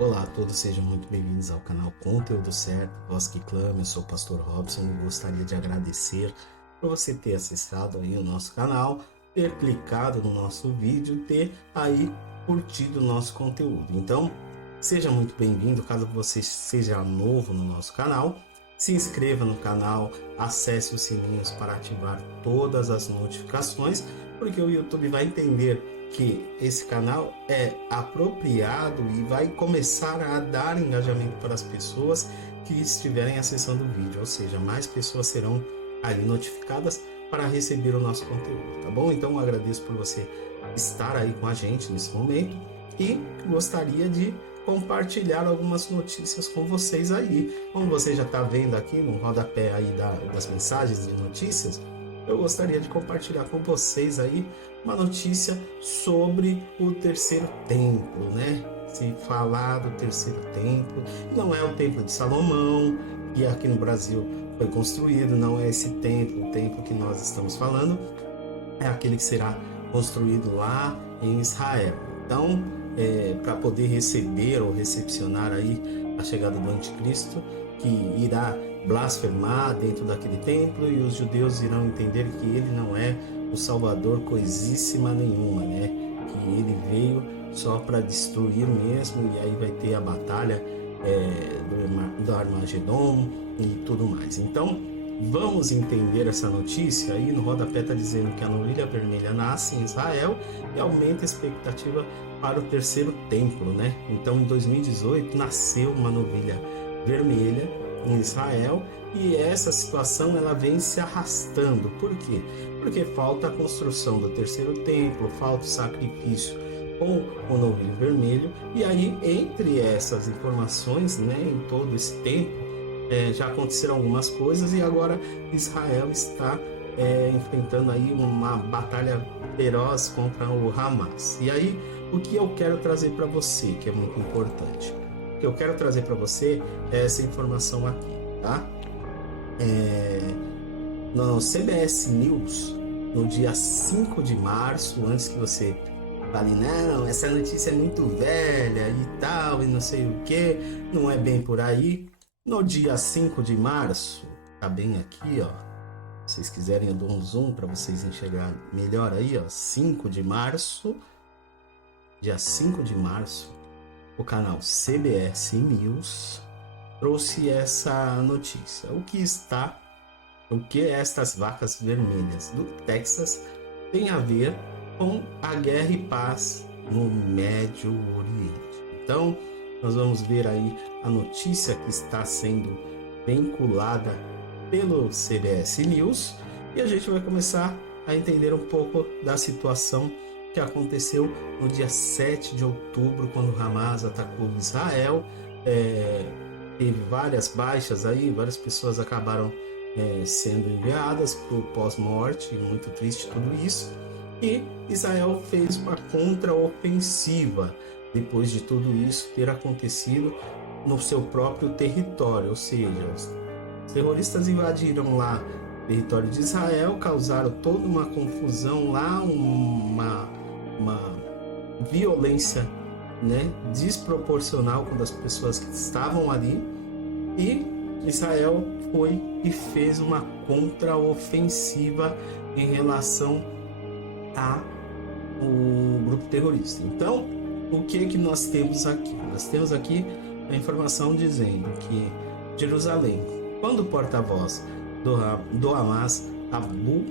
Olá a todos, sejam muito bem-vindos ao canal Conteúdo Certo, Voz que Clama. Eu sou o Pastor Robson e gostaria de agradecer por você ter acessado aí o nosso canal, ter clicado no nosso vídeo, ter aí curtido o nosso conteúdo. Então, seja muito bem-vindo. Caso você seja novo no nosso canal, se inscreva no canal, acesse os sininhos para ativar todas as notificações, porque o YouTube vai entender que esse canal é apropriado e vai começar a dar engajamento para as pessoas que estiverem acessando o vídeo, ou seja, mais pessoas serão ali notificadas para receber o nosso conteúdo, tá bom? Então eu agradeço por você estar aí com a gente nesse momento e gostaria de compartilhar algumas notícias com vocês aí. Como você já está vendo aqui no rodapé aí das mensagens de notícias, eu gostaria de compartilhar com vocês aí uma notícia sobre o terceiro templo, né? Se falar do terceiro templo, não é o templo de Salomão, que aqui no Brasil foi construído, não é esse templo, o templo que nós estamos falando, é aquele que será construído lá em Israel. Então, para poder receber ou recepcionar aí a chegada do anticristo, que irá blasfemar dentro daquele templo, e os judeus irão entender que ele não é o Salvador coisíssima nenhuma, né? Que ele veio só para destruir mesmo, e aí vai ter a batalha do Armagedon e tudo mais. Então, vamos entender essa notícia. Aí no rodapé está dizendo que a novilha vermelha nasce em Israel e aumenta a expectativa para o terceiro templo, né? Então, em 2018, nasceu uma novilha vermelha em Israel, e essa situação ela vem se arrastando. Por quê? Porque falta a construção do terceiro templo, falta o sacrifício com o novilho vermelho, e aí entre essas informações, né, em todo esse tempo, já aconteceram algumas coisas, e agora Israel está enfrentando aí uma batalha feroz contra o Hamas. E aí o que eu quero trazer para você, que é muito importante, que eu quero trazer para você é essa informação aqui, tá? No CBS News, no dia 5 de março, antes que você fale, não, essa notícia é muito velha e tal, e não sei o que, não é bem por aí. No dia 5 de março, tá bem aqui, ó. Se vocês quiserem, eu dou um zoom para vocês enxergarem melhor aí, ó. 5 de março, dia 5 de março, o canal CBS News trouxe essa notícia. O que estas vacas vermelhas do Texas têm a ver com a guerra e paz no Médio Oriente? Então, nós vamos ver aí a notícia que está sendo vinculada pelo CBS News, e a gente vai começar a entender um pouco da situação que aconteceu no dia 7 de outubro, quando Hamas atacou Israel. Teve várias baixas aí, várias pessoas acabaram sendo enviadas por pós-morte, muito triste tudo isso. E Israel fez uma contra-ofensiva depois de tudo isso ter acontecido no seu próprio território, ou seja, os terroristas invadiram lá o território de Israel, causaram toda uma confusão lá, uma violência, né, desproporcional com as pessoas que estavam ali, e Israel foi e fez uma contra-ofensiva em relação a o grupo terrorista. Então, o que nós temos aqui? Nós temos aqui a informação dizendo que Jerusalém, quando o porta-voz do Hamas, Abu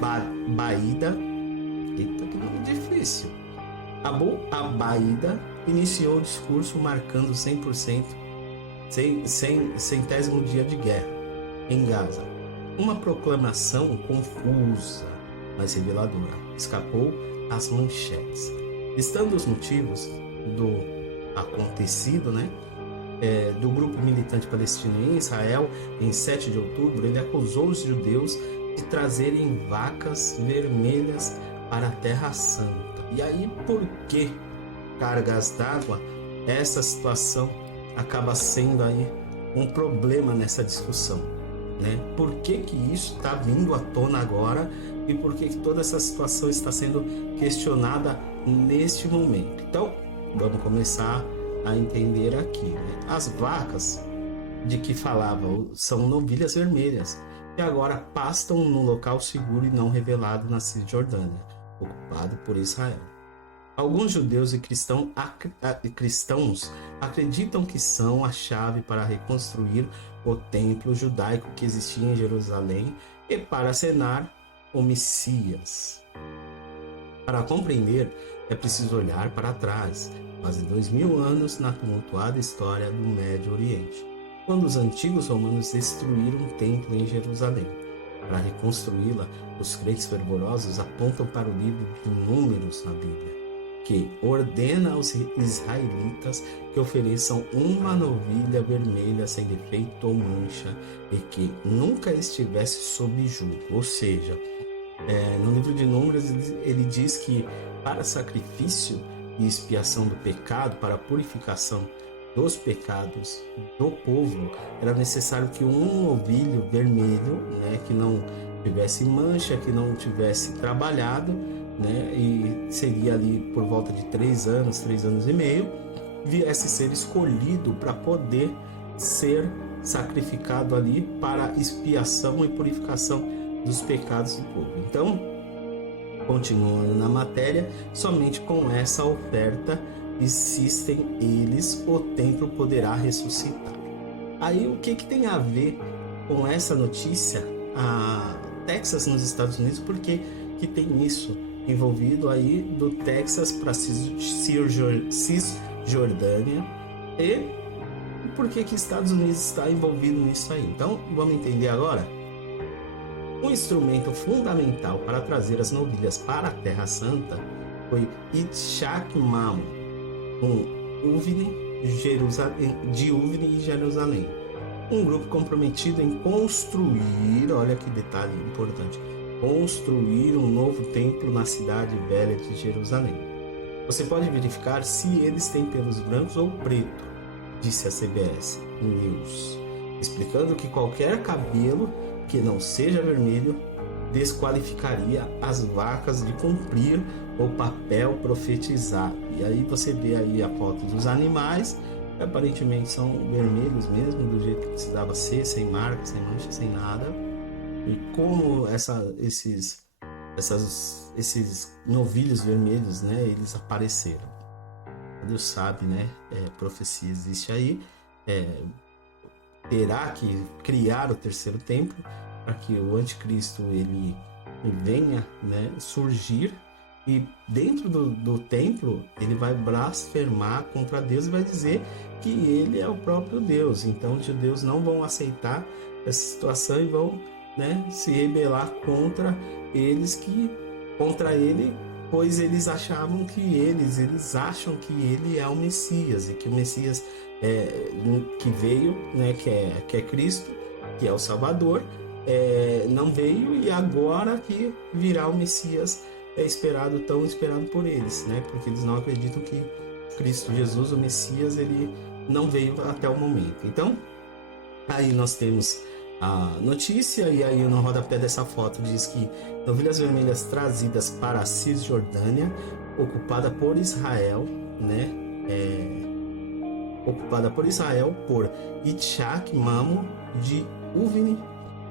Abaida, eita, que nome difícil, Abu Abaida, iniciou o discurso marcando 100%, centésimo dia de guerra em Gaza. Uma proclamação confusa, mas reveladora, escapou às manchetes. Listando os motivos do acontecido, né, do grupo militante palestino em Israel, em 7 de outubro, ele acusou os judeus de trazerem vacas vermelhas para a Terra Santa. E aí, por que cargas d'água? Essa situação acaba sendo aí um problema nessa discussão, né? Por que isso está vindo à tona agora, e por que toda essa situação está sendo questionada neste momento? Então, vamos começar a entender aqui, né? As vacas de que falava são novilhas vermelhas, que agora pastam num local seguro e não revelado na Cisjordânia, ocupado por Israel. Alguns judeus e cristãos acreditam que são a chave para reconstruir o templo judaico que existia em Jerusalém e para acenar o Messias. Para compreender, é preciso olhar para trás, quase 2000 anos na tumultuada história do Médio Oriente, quando os antigos romanos destruíram o templo em Jerusalém. Para reconstruí-la, os crentes fervorosos apontam para o livro de Números na Bíblia, que ordena aos israelitas que ofereçam uma novilha vermelha sem defeito ou mancha e que nunca estivesse sob julgo. Ou seja, no livro de Números ele diz que para sacrifício e expiação do pecado, para a purificação dos pecados do povo, era necessário que um novilho vermelho, né, que não tivesse mancha, que não tivesse trabalhado, né, e seria ali por volta de 3 anos e meio, viesse ser escolhido para poder ser sacrificado ali para expiação e purificação dos pecados do povo. Então, continuando na matéria, somente com essa oferta existem eles, o templo poderá ressuscitar. Aí o que tem a ver com essa notícia? A Texas nos Estados Unidos, porque que tem isso envolvido aí do Texas para Cisjordânia, e por que Estados Unidos está envolvido nisso aí? Então vamos entender agora. Um instrumento fundamental para trazer as novilhas para a Terra Santa foi Yitzhak Mamon, de Uvne e Jerusalém. Um grupo comprometido em construir, olha que detalhe importante, construir um novo templo na cidade velha de Jerusalém. Você pode verificar se eles têm pelos brancos ou preto, disse a CBS News, explicando que qualquer cabelo que não seja vermelho desqualificaria as vacas de cumprir o papel profetizado. E aí você vê aí a foto dos animais, que aparentemente são vermelhos mesmo, do jeito que precisava ser, sem marca, sem mancha, sem nada. E como esses novilhos vermelhos, né, eles apareceram. Deus sabe, né, profecia existe aí, terá que criar o terceiro templo para que o anticristo ele venha, né, surgir, e dentro do templo ele vai blasfemar contra Deus e vai dizer que ele é o próprio Deus. Então os judeus não vão aceitar essa situação e vão, né, se rebelar contra ele, pois eles acham que ele é o Messias, e que o Messias que veio, né, que é Cristo, que é o Salvador, não veio, e agora que virá o Messias tão esperado por eles, né? Porque eles não acreditam que Cristo Jesus, o Messias, ele não veio até o momento. Então, aí nós temos a notícia, e aí no rodapé dessa foto diz que novilhas vermelhas trazidas para a Cisjordânia, ocupada por Israel, né? Ocupada por Israel, por Yitzhak Mamon de Uvne,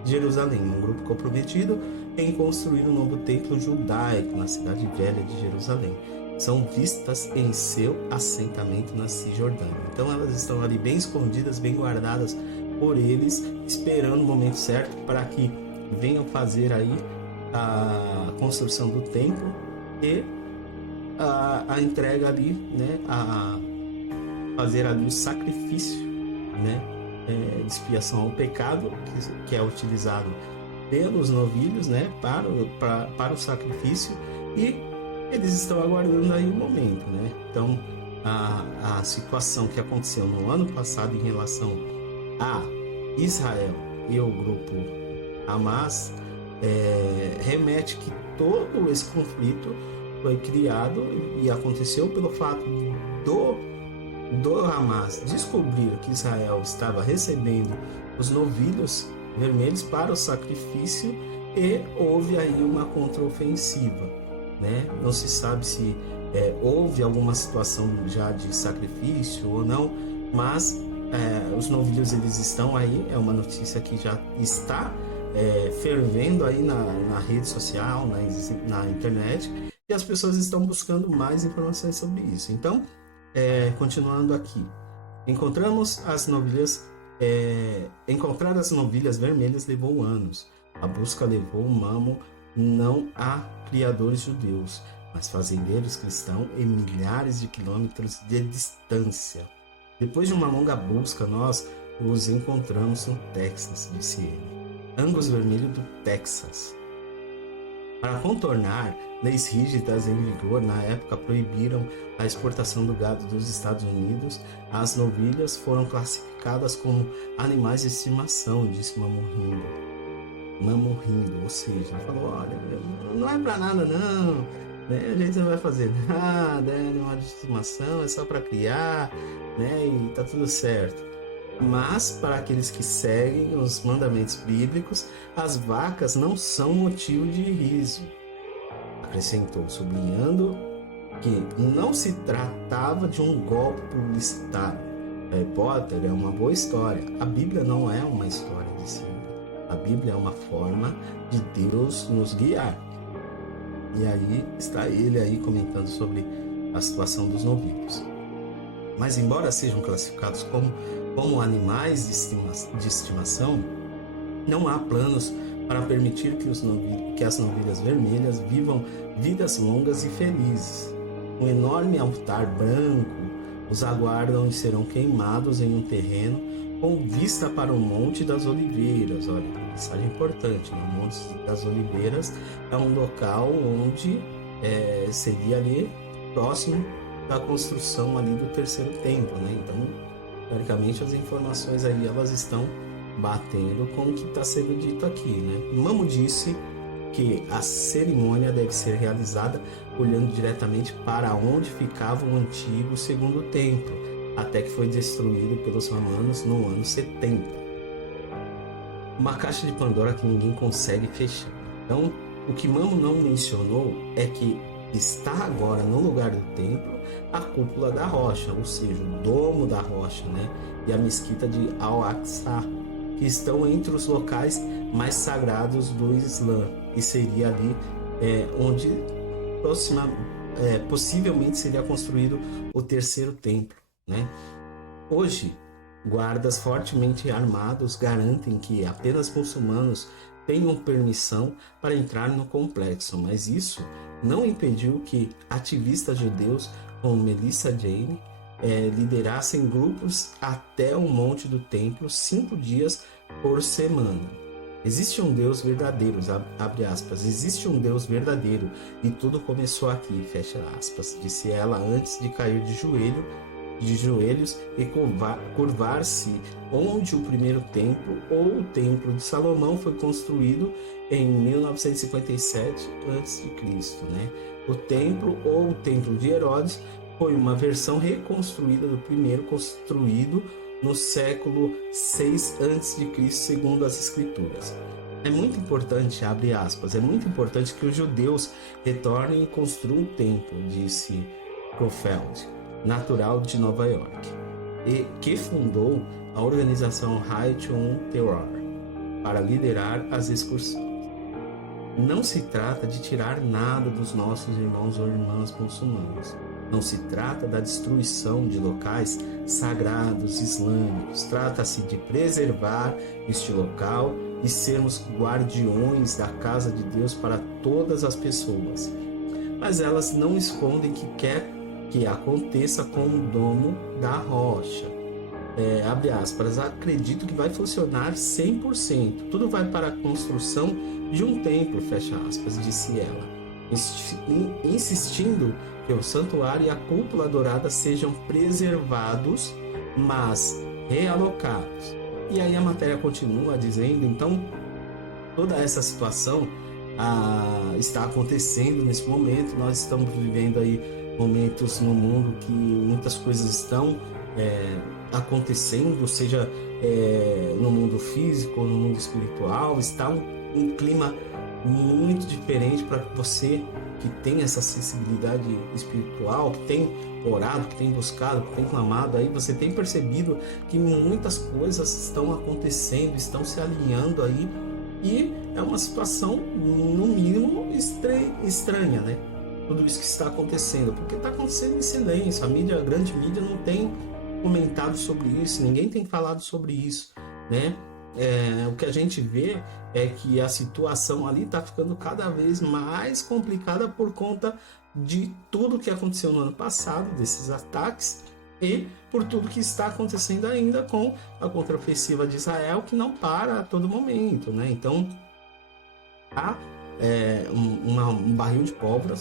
Jerusalém, um grupo comprometido em construir um novo templo judaico na cidade velha de Jerusalém. São vistas em seu assentamento na Cisjordânia. Então elas estão ali bem escondidas, bem guardadas por eles, esperando o momento certo para que venham fazer aí a construção do templo e a entrega ali, né, a fazer ali o sacrifício, né, de expiação ao pecado, que é utilizado pelos novilhos, né, para o sacrifício, e eles estão aguardando aí o momento, né? Então a situação que aconteceu no ano passado em relação a Israel e o grupo Hamas remete que todo esse conflito foi criado e aconteceu pelo fato do Hamas descobrir que Israel estava recebendo os novilhos vermelhos para o sacrifício, e houve aí uma contraofensiva, né? Não se sabe se houve alguma situação já de sacrifício ou não, mas os novilhos eles estão aí, é uma notícia que já está fervendo aí na rede social, na internet, e as pessoas estão buscando mais informações sobre isso. Então, continuando aqui, encontrar as novilhas vermelhas levou anos. A busca levou o Mamo não a criadores judeus, mas fazendeiros cristãos em milhares de quilômetros de distância. Depois de uma longa busca, nós os encontramos no Texas, disse ele. Angus vermelho do Texas. Para contornar, leis rígidas em vigor na época proibiram a exportação do gado dos Estados Unidos. As novilhas foram classificadas como animais de estimação, disse Mamo rindo, ou seja, ele falou, olha, não é para nada não, né? A gente não vai fazer nada, é animal de estimação, é só para criar, né? E tá tudo certo. Mas para aqueles que seguem os mandamentos bíblicos, as vacas não são motivo de riso. Acrescentou, sublinhando que não se tratava de um golpe publicitário. Harry Potter é uma boa história. A Bíblia não é uma história de si. A Bíblia é uma forma de Deus nos guiar. E aí está ele aí comentando sobre a situação dos novilhos. Mas embora sejam classificados como animais de estimação, não há planos para permitir que as novilhas vermelhas vivam vidas longas e felizes. Um enorme altar branco os aguardam e serão queimados em um terreno com vista para o Monte das Oliveiras. Olha, mensagem importante, né? O Monte das Oliveiras é um local onde seria ali próximo da construção ali do terceiro templo, né? Então, teoricamente, as informações aí elas estão batendo com o que está sendo dito aqui, né? Mamo disse que a cerimônia deve ser realizada olhando diretamente para onde ficava o antigo segundo templo, até que foi destruído pelos romanos no ano 70. Uma caixa de Pandora que ninguém consegue fechar. Então, o que Mamo não mencionou é que está agora no lugar do templo a cúpula da rocha, ou seja, o domo da rocha, né? E a mesquita de Al-Aqsa, que estão entre os locais mais sagrados do Islã, e seria ali onde possivelmente seria construído o terceiro templo, né? Hoje, guardas fortemente armados garantem que apenas muçulmanos tenham permissão para entrar no complexo, mas isso não impediu que ativistas judeus como Melissa Jane liderassem grupos até o Monte do Templo 5 dias por semana. Existe um Deus verdadeiro, abre aspas, existe um Deus verdadeiro e tudo começou aqui, fecha aspas, disse ela antes de cair de joelhos e curvar-se onde o primeiro templo ou o Templo de Salomão foi construído em 1957 a.C., né? O templo ou o Templo de Herodes foi uma versão reconstruída do primeiro, construído no século 6 a.C., segundo as escrituras. É muito importante, abre aspas, é muito importante que os judeus retornem e construam um templo, disse Crofeld, natural de Nova York, e que fundou a organização Right on Terror para liderar as excursões. Não se trata de tirar nada dos nossos irmãos ou irmãs muçulmanos. Não se trata da destruição de locais sagrados islâmicos. Trata-se de preservar este local e sermos guardiões da casa de Deus para todas as pessoas. Mas elas não escondem que quer que aconteça com o domo da rocha. Abre aspas, acredito que vai funcionar 100%. Tudo vai para a construção de um templo, fecha aspas, disse ela, insistindo que o santuário e a cúpula dourada sejam preservados, mas realocados. E aí a matéria continua dizendo, então, toda essa situação está acontecendo nesse momento. Nós estamos vivendo aí momentos no mundo que muitas coisas estão acontecendo, seja no mundo físico ou no mundo espiritual. Está um clima muito diferente para você que tem essa sensibilidade espiritual, que tem orado, que tem buscado, que tem clamado, aí você tem percebido que muitas coisas estão acontecendo, estão se alinhando aí, e é uma situação, no mínimo, estranha, né? Tudo isso que está acontecendo, porque está acontecendo em silêncio. A grande mídia não tem comentado sobre isso, ninguém tem falado sobre isso, né? O que a gente vê é que a situação ali está ficando cada vez mais complicada por conta de tudo que aconteceu no ano passado, desses ataques, e por tudo que está acontecendo ainda com a contraofensiva de Israel, que não para a todo momento, né? Então, há um barril de pólvora,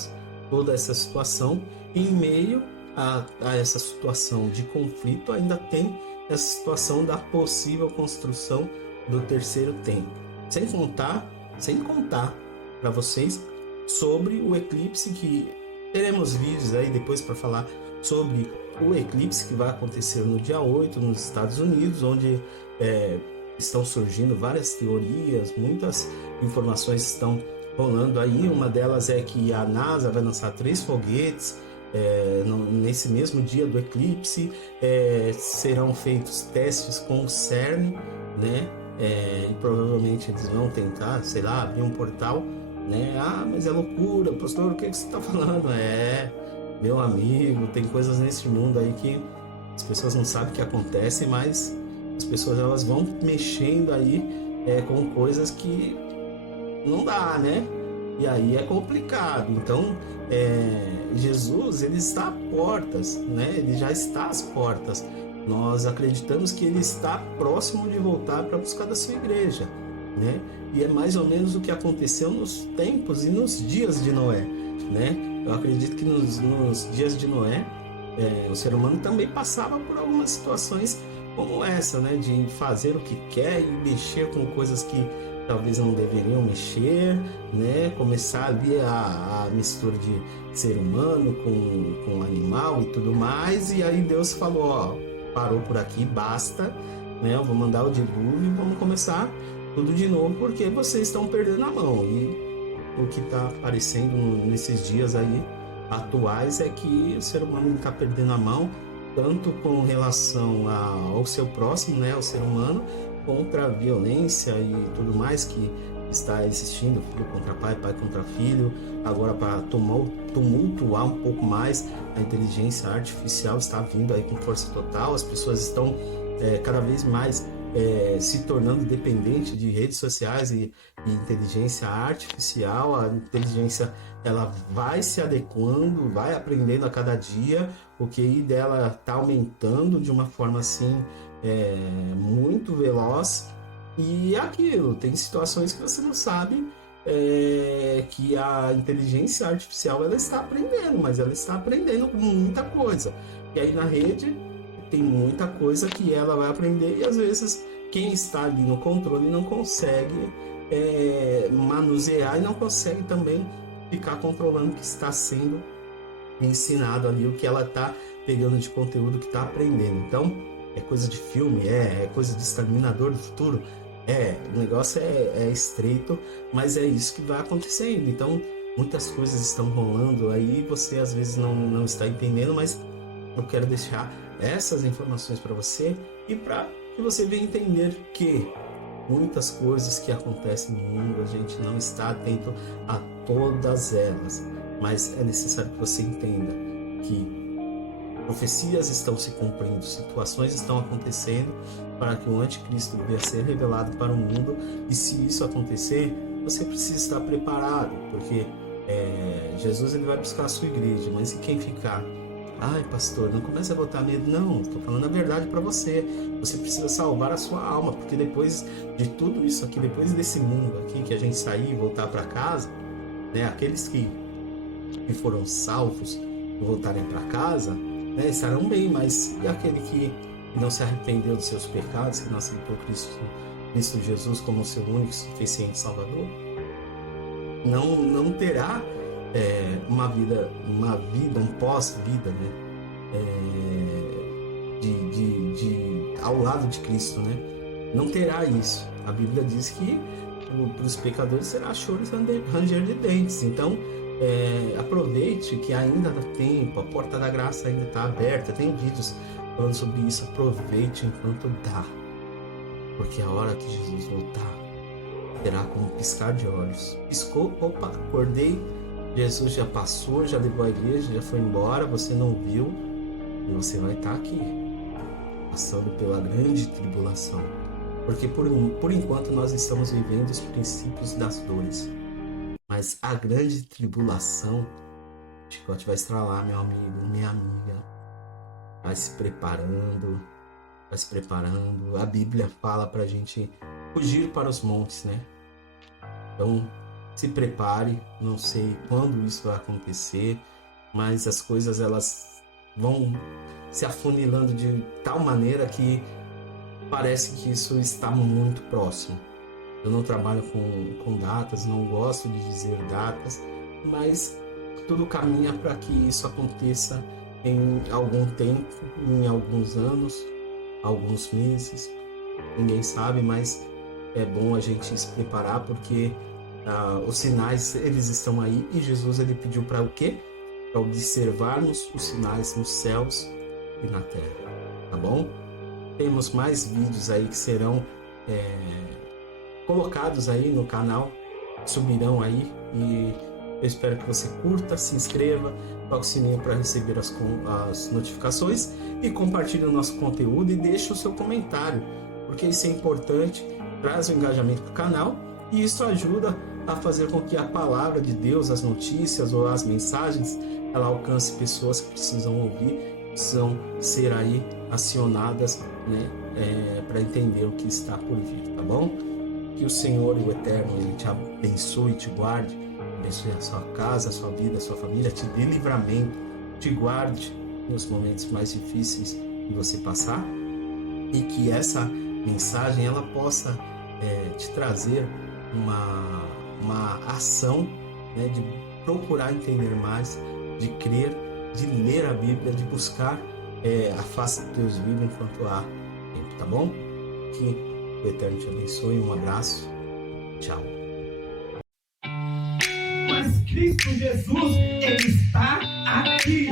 toda essa situação, e em meio a essa situação de conflito, ainda tem essa situação da possível construção do terceiro templo. Sem contar para vocês sobre o eclipse, que teremos vídeos aí depois para falar sobre o eclipse que vai acontecer no dia 8 nos Estados Unidos, onde estão surgindo várias teorias, muitas informações estão rolando aí. Uma delas é que a NASA vai lançar 3 foguetes nesse mesmo dia do eclipse. Serão feitos testes com o CERN, né? E provavelmente eles vão tentar, sei lá, abrir um portal, né? Mas é loucura, pastor, o que você está falando? Meu amigo, tem coisas nesse mundo aí que as pessoas não sabem o que acontece, mas as pessoas elas vão mexendo aí com coisas que não dá, né? E aí é complicado. Então, Jesus, ele está a portas, né? Ele já está às portas. Nós acreditamos que ele está próximo de voltar para buscar da sua igreja, né? E é mais ou menos o que aconteceu nos tempos e nos dias de Noé, né? Eu acredito que nos dias de Noé, o ser humano também passava por algumas situações como essa, né? De fazer o que quer e mexer com coisas que talvez não deveriam mexer, né? Começar ali a mistura de ser humano com animal e tudo mais. E aí Deus falou, ó, parou por aqui, basta, né? Eu vou mandar o dilúvio e vamos começar tudo de novo, porque vocês estão perdendo a mão. E o que está aparecendo nesses dias aí atuais é que o ser humano está perdendo a mão, tanto com relação ao seu próximo, né? Ao ser humano, contra a violência e tudo mais que está existindo, filho contra pai, pai contra filho. Agora, para tumultuar um pouco mais, a inteligência artificial está vindo aí com força total. As pessoas estão cada vez mais se tornando dependentes de redes sociais e inteligência artificial. A inteligência ela vai se adequando, vai aprendendo a cada dia. O QI dela está aumentando de uma forma assim muito veloz. E aquilo, tem situações que você não sabe que a inteligência artificial ela está aprendendo, mas ela está aprendendo muita coisa. E aí na rede tem muita coisa que ela vai aprender, e às vezes quem está ali no controle não consegue manusear e não consegue também ficar controlando o que está sendo ensinado ali, o que ela está pegando de conteúdo que está aprendendo. Então, é coisa de filme, é coisa de Exterminador do Futuro, o negócio é estreito, mas é isso que vai acontecendo. Então, muitas coisas estão rolando aí, você às vezes não está entendendo, mas eu quero deixar essas informações para você e para que você venha entender que muitas coisas que acontecem no mundo, a gente não está atento a todas elas, mas é necessário que você entenda que profecias estão se cumprindo, situações estão acontecendo para que o anticristo venha ser revelado para o mundo. E se isso acontecer, você precisa estar preparado, porque Jesus ele vai buscar a sua igreja, mas e quem ficar? Ai, pastor, não comece a botar medo. Não, estou falando a verdade para você. Você precisa salvar a sua alma, porque depois de tudo isso aqui, depois desse mundo aqui, que a gente sair e voltar para casa, né, aqueles que foram salvos e voltarem para casa, né, estarão bem, mas e aquele que não se arrependeu dos seus pecados, que não aceitou Cristo Jesus como seu único e suficiente Salvador, não terá uma vida, um pós-vida, né? Ao lado de Cristo, né? Não terá isso. A Bíblia diz que para os pecadores será choro e ranger de dentes. Então, aproveite que ainda dá tempo, a porta da graça ainda está aberta. Tem vídeos falando sobre isso. Aproveite enquanto dá, porque a hora que Jesus voltar será como um piscar de olhos. Piscou, opa, acordei, Jesus já passou, já levou a igreja, já foi embora, você não viu, e você vai estar aqui, passando pela grande tribulação. Porque por enquanto nós estamos vivendo os princípios das dores. Mas a grande tribulação, o chicote vai estralar, meu amigo, minha amiga. Vai se preparando, vai se preparando. A Bíblia fala pra gente fugir para os montes, né? Então, se prepare. Não sei quando isso vai acontecer, mas as coisas elas vão se afunilando de tal maneira que parece que isso está muito próximo. Eu não trabalho com datas, não gosto de dizer datas, mas tudo caminha para que isso aconteça em algum tempo, em alguns anos, alguns meses. Ninguém sabe, mas é bom a gente se preparar, porque os sinais eles estão aí, e Jesus ele pediu para o quê? Para observarmos os sinais nos céus e na terra, tá bom? Temos mais vídeos aí que serão colocados aí no canal, subirão aí, e eu espero que você curta, se inscreva, toque o sininho para receber as notificações e compartilhe o nosso conteúdo e deixe o seu comentário, porque isso é importante, traz o engajamento para o canal, e isso ajuda a fazer com que a palavra de Deus, as notícias ou as mensagens, ela alcance pessoas que precisam ouvir, precisam ser aí acionadas, né, para entender o que está por vir, tá bom? Que o Senhor e o Eterno ele te abençoe e te guarde, abençoe a sua casa, a sua vida, a sua família, te dê livramento, te guarde nos momentos mais difíceis que você passar, e que essa mensagem ela possa te trazer uma ação, né, de procurar entender mais, de crer, de ler a Bíblia, de buscar a face de Deus vivo enquanto há tempo, tá bom? Que o Eterno te abençoe, um abraço, tchau. Mas Cristo Jesus, Ele está aqui.